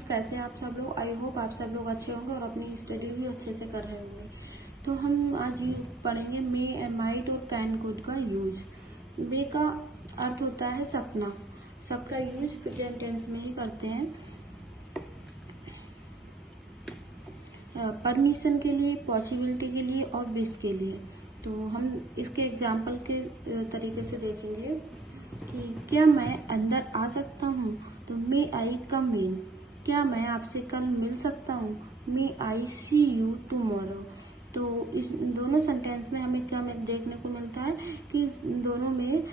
Friends, कैसे हैं आप सब लोग। आई होप आप सब लोग अच्छे होंगे और अपनी स्टडी भी अच्छे से कर रहे होंगे। तो हम आज ये पढ़ेंगे मे एंड माइट और कैन कुड का यूज। मे का अर्थ होता है सपना। सबका यूज प्रेजेंट टेंस में ही करते हैं। परमिशन के लिए, पॉसिबिलिटी के लिए और विश के लिए। तो हम इसके एग्जाम्पल के तरीके से देखेंगे कि क्या मैं अंदर आ सकता हूँ, तो मे आई कम इन। क्या मैं आपसे कल मिल सकता हूँ, मे आई सी यू टुमारो। तो इस दोनों सेंटेंस में हमें क्या देखने को मिलता है कि दोनों में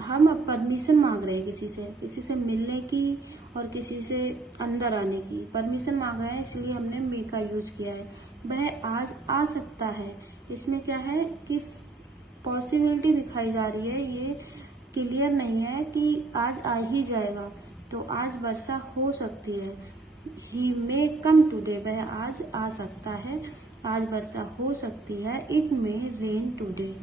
हम परमिशन मांग रहे हैं किसी से मिलने की और किसी से अंदर आने की परमिशन मांग रहे हैं, इसलिए हमने मे का यूज किया है। वह आज आ सकता है, इसमें क्या है कि पॉसिबिलिटी दिखाई जा रही है, ये क्लियर नहीं है कि आज आ ही जाएगा। तो आज वर्षा हो सकती है। ही मे कम टुडे, वह आज आ सकता है, आज वर्षा हो सकती है। It may rain today.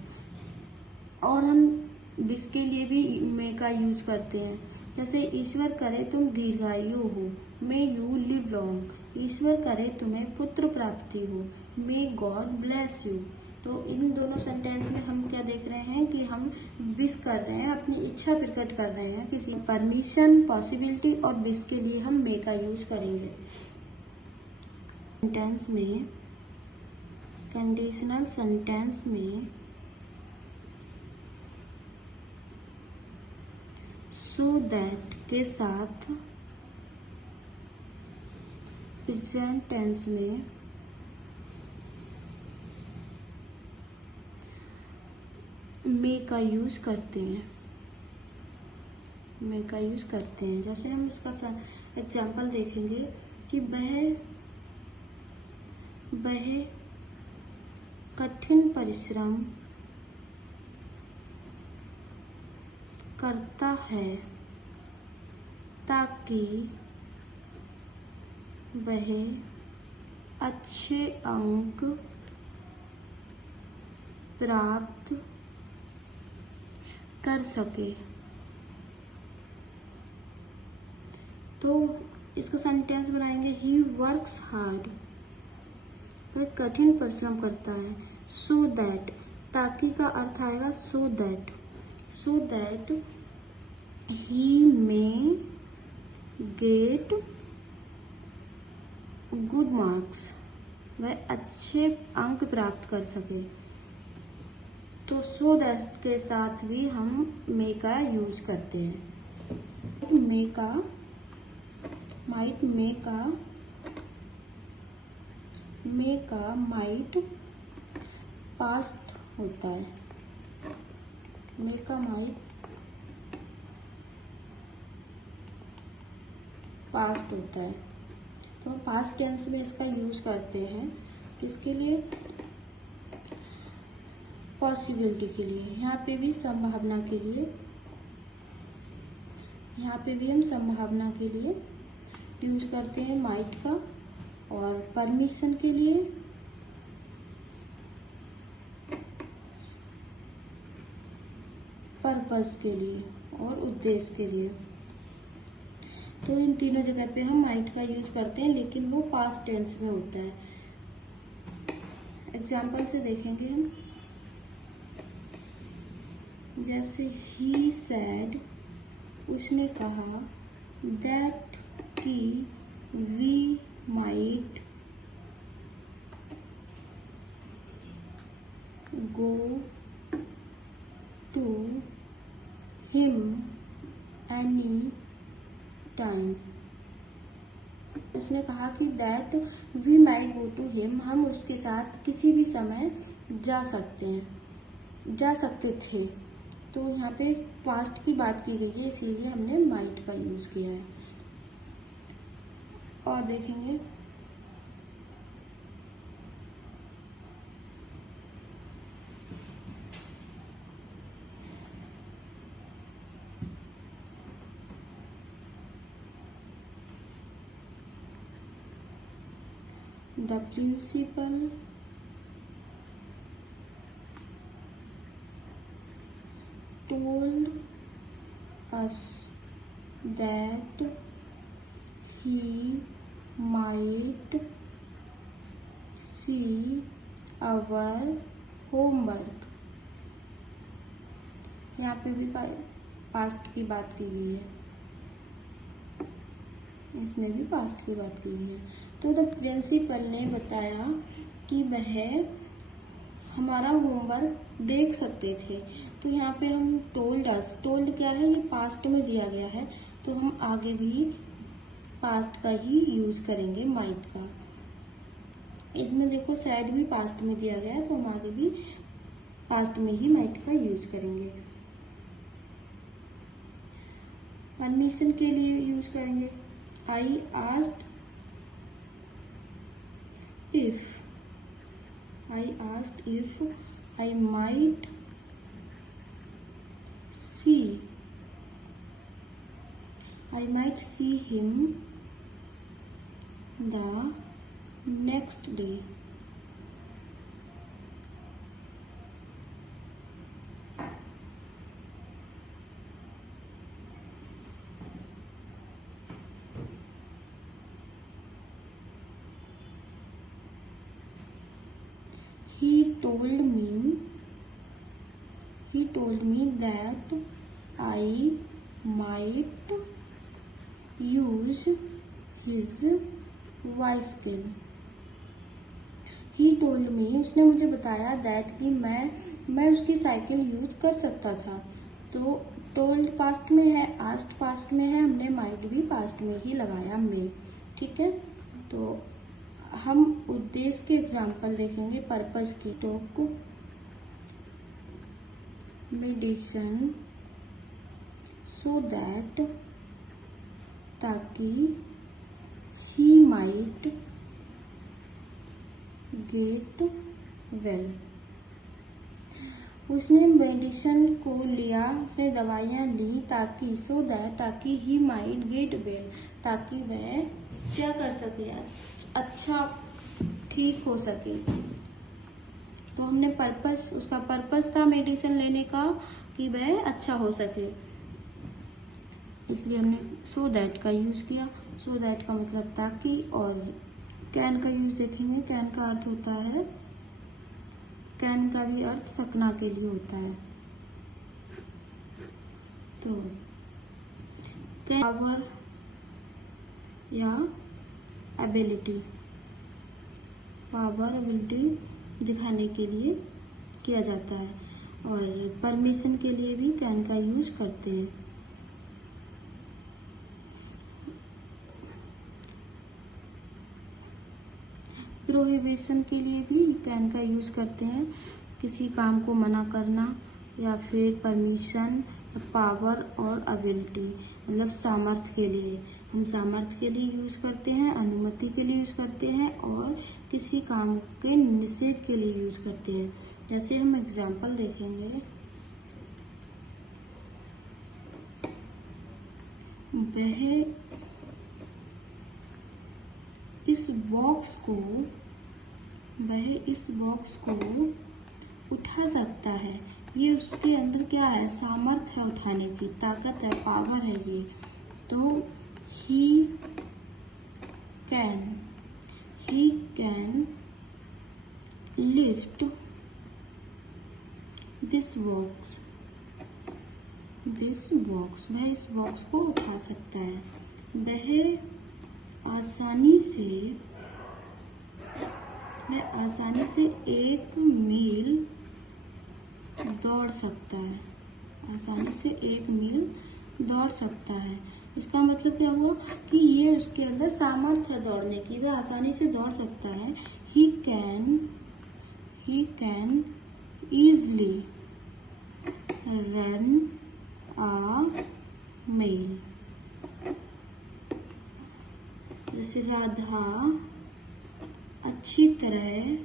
और हम विश के लिए भी मे का यूज करते हैं, जैसे ईश्वर करे तुम दीर्घायु हो, मे यू लिव लॉन्ग। ईश्वर करे तुम्हें पुत्र प्राप्ति हो, मे गॉड ब्लेस यू। तो इन दोनों सेंटेंस में हम क्या देख रहे हैं कि हम विश कर रहे हैं, अपनी इच्छा प्रकट कर रहे हैं। किसी परमिशन, पॉसिबिलिटी और विश के लिए हम मे का यूज करेंगे। सेंटेंस में, कंडीशनल सेंटेंस में सो दैट के साथ प्रेजेंट टेंस में मे का यूज करते हैं। मे का यूज करते हैं, जैसे हम इसका एग्जाम्पल देखेंगे कि वह कठिन परिश्रम करता है ताकि वह अच्छे अंक प्राप्त कर सके। तो इसका सेंटेंस बनाएंगे, ही वर्क्स हार्ड, वह कठिन परिश्रम करता है। सो दैट, ताकि का अर्थ आएगा so that he may get good marks, वह अच्छे अंक प्राप्त कर सके। तो सो दैट के साथ भी हम मे का यूज करते हैं। मे का माइट पास्ट होता है। मे का माइट पास्ट होता है। तो हम पास्ट टेंस में इसका यूज करते हैं, किसके लिए, पॉसिबिलिटी के लिए। यहाँ पे भी संभावना के लिए, यहाँ पे भी हम संभावना के लिए यूज करते हैं माइट का। और परमिशन के लिए, पर्पस के लिए और उद्देश्य के लिए। तो इन तीनों जगह पे हम माइट का यूज करते हैं, लेकिन वो पास्ट टेंस में होता है। एग्जाम्पल से देखेंगे हम, जैसे ही सैड, उसने कहा, दैट कि we might go to him any time. उसने कहा कि that we might go to him, हम उसके साथ किसी भी समय जा सकते थे। तो यहाँ पे पास्ट की बात की गई है, इसीलिए हमने माइट का यूज किया है। और देखेंगे, the principal told us that he might see our homework। यहाँ पे भी पास्ट की बात की गई है, इसमें भी पास्ट की बात की गई है। तो द प्रिंसिपल ने बताया कि वह हमारा होमवर्क देख सकते थे। तो यहाँ पे हम टोल्ड अस, टोल्ड क्या है, ये पास्ट में दिया गया है, तो हम आगे भी पास्ट का ही यूज करेंगे, माइट का। इसमें देखो सैड भी पास्ट में दिया गया है, तो हम आगे भी पास्ट में ही माइट का यूज करेंगे। परमिशन के लिए यूज करेंगे I asked if I might see him the next day। He told me that I might use his bicycle। He told me, उसने मुझे बताया that कि मैं उसकी साइकिल यूज कर सकता था। तो टोल्ड पास्ट में है, आस्क्ड पास्ट में है, हमने माइट भी पास्ट में ही लगाया में। ठीक है, तो हम उद्देश्य के एग्जाम्पल देखेंगे, पर्पस की। टॉक मेडिसिन सो दैट, ताकि ही माइट गेट वेल। उसने मेडिसिन को लिया, उसने दवाइयाँ ली ताकि, सो दैट, ताकि ही माइट गेट वेल, ताकि वह क्या कर सके, अच्छा ठीक हो सके। तो हमने पर्पस, उसका पर्पस था मेडिसिन लेने का कि वह अच्छा हो सके, इसलिए हमने सो दैट का यूज किया। सो दैट का मतलब ताकि, और कैन का यूज देखेंगे। कैन का अर्थ होता है, कैन का भी अर्थ सकना के लिए होता है। तो पावर या एबिलिटी, पावर एबिलिटी दिखाने के लिए किया जाता है, और परमिशन के लिए भी कैन का यूज करते हैं। प्रोहिबिशन के लिए भी कैन का यूज करते हैं, किसी काम को मना करना, या फिर परमिशन, पावर और एबिलिटी मतलब सामर्थ्य के लिए। हम सामर्थ्य के लिए यूज करते हैं, अनुमति के लिए यूज करते हैं, और किसी काम के निषेध के लिए यूज करते हैं। जैसे हम एग्जाम्पल देखेंगे, वह इस बॉक्स को उठा सकता है। ये उसके अंदर क्या है, सामर्थ्य है, उठाने की ताकत है, पावर है ये। तो he can lift this box। वह इस बॉक्स को उठा सकता है। वह आसानी से 1 मील दौड़ सकता है। आसानी से 1 मील दौड़ सकता है। इसका मतलब क्या हुआ कि ये उसके अंदर सामर्थ्य है दौड़ने की, वह आसानी से दौड़ सकता है। He can easily run a mile। जैसे राधा अच्छी तरह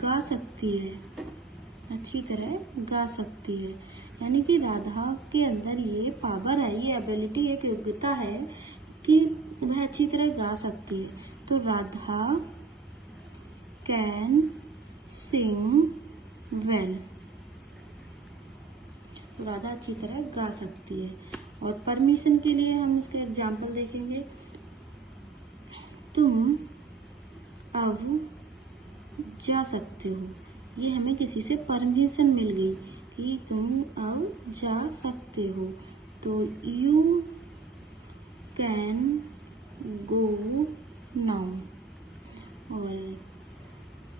गा सकती है, यानी कि राधा के अंदर ये पावर है, ये एबिलिटी, एक योग्यता है कि वह अच्छी तरह गा सकती है। तो Radha can sing well, Radha अच्छी तरह गा सकती है। और परमिशन के लिए हम उसके एग्जाम्पल देखेंगे। तुम अब जा सकते हो। ये हमें किसी से परमिशन मिल गई कि तुम अब जा सकते हो। तो यू कैन गो नाउ। और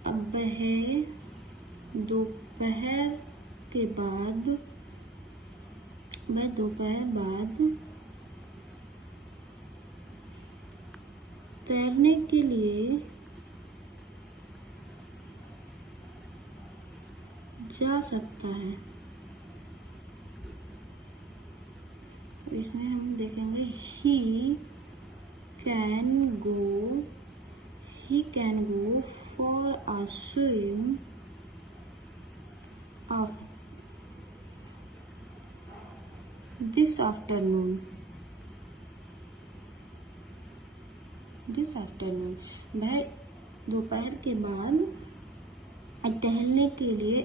अब है दोपहर के बाद, वह दोपहर बाद तैरने के लिए जा सकता है। इसमें हम देखेंगे he can go for a swim this afternoon. वह दोपहर के बाद टहलने के लिए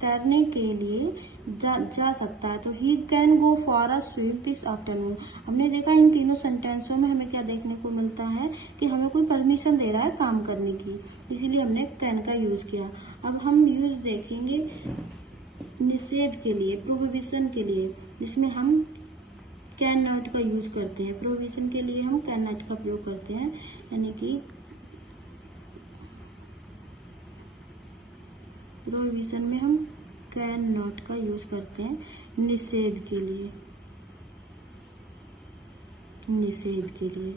तैरने के लिए जा सकता है। तो he can go for a swim this afternoon. हमने देखा इन तीनों सेंटेंसों में हमें क्या देखने को मिलता है कि हमें कोई परमिशन दे रहा है काम करने की, इसीलिए हमने कैन का यूज किया। अब हम यूज देखेंगे निषेध के लिए, प्रोहिबिशन के लिए, जिसमें हम कैन नॉट का यूज करते हैं। प्रोहिबिशन के लिए हम कैन नॉट का प्रयोग करते हैं, यानी कि प्रोहिबिशन में हम कैन नॉट का यूज करते हैं निषेध के लिए।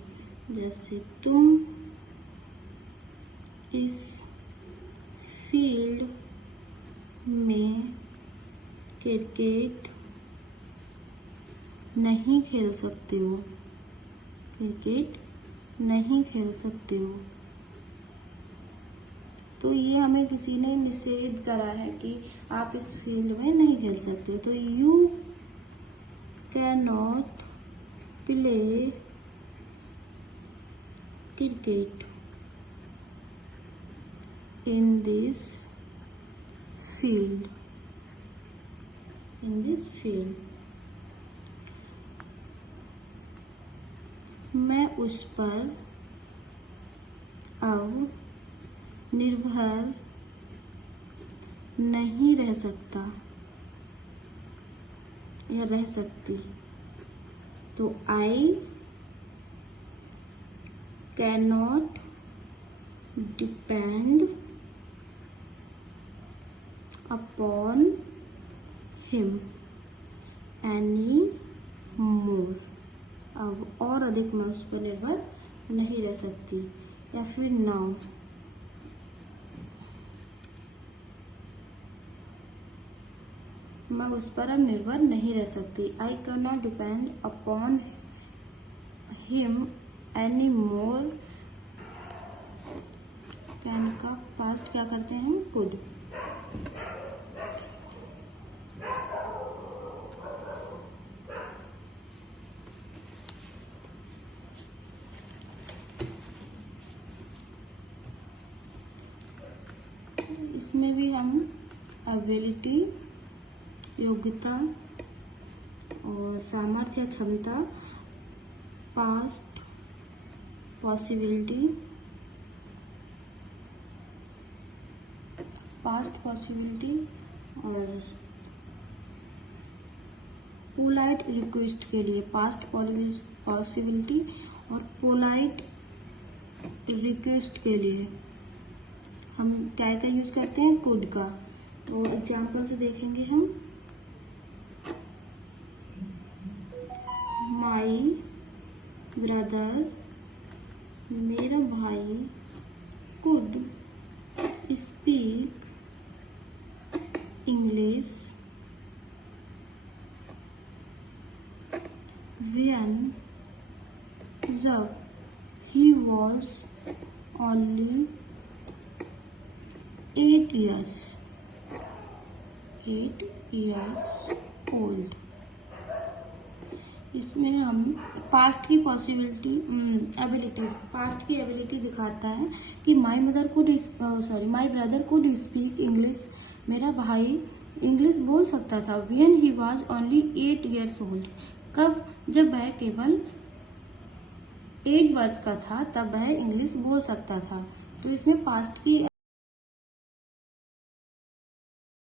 जैसे तुम इस फील्ड में क्रिकेट नहीं खेल सकते हो। तो ये हमें किसी ने निषेध करा है कि आप इस फील्ड में नहीं खेल सकते। तो you can not play cricket in this field. मैं उस पर अब निर्भर नहीं रह सकता या रह सकती। तो I can not depend upon him any more. अब और अधिक मैं उस पर निर्भर नहीं रह सकती। या फिर नाउ, मैं उस पर अब निर्भर नहीं रह सकती। I can not depend upon him any more. Can का पास्ट क्या करते हैं हम? कुड। इसमें भी हम एबिलिटी, योग्यता और सामर्थ्य, क्षमता, पास्ट पॉसिबिलिटी और पोलाइट रिक्वेस्ट के लिए पास्ट पॉसिबिलिटी और पोलाइट रिक्वेस्ट के लिए हम क्या का यूज करते हैं? कुड का। तो एग्जाम्पल से देखेंगे हम। माई ब्रदर, मेरा भाई, कुड स्पीक इंग्लिश व्हेन, जब he was only 8 years old। इसमें हम पास्ट की पास्ट की एबिलिटी दिखाता है कि my brother could speak English. मेरा भाई इंग्लिश बोल सकता था। When he was only 8 years old। कब? जब वह केवल 8 वर्ष का था तब वह इंग्लिश बोल सकता था। तो इसमें पास्ट की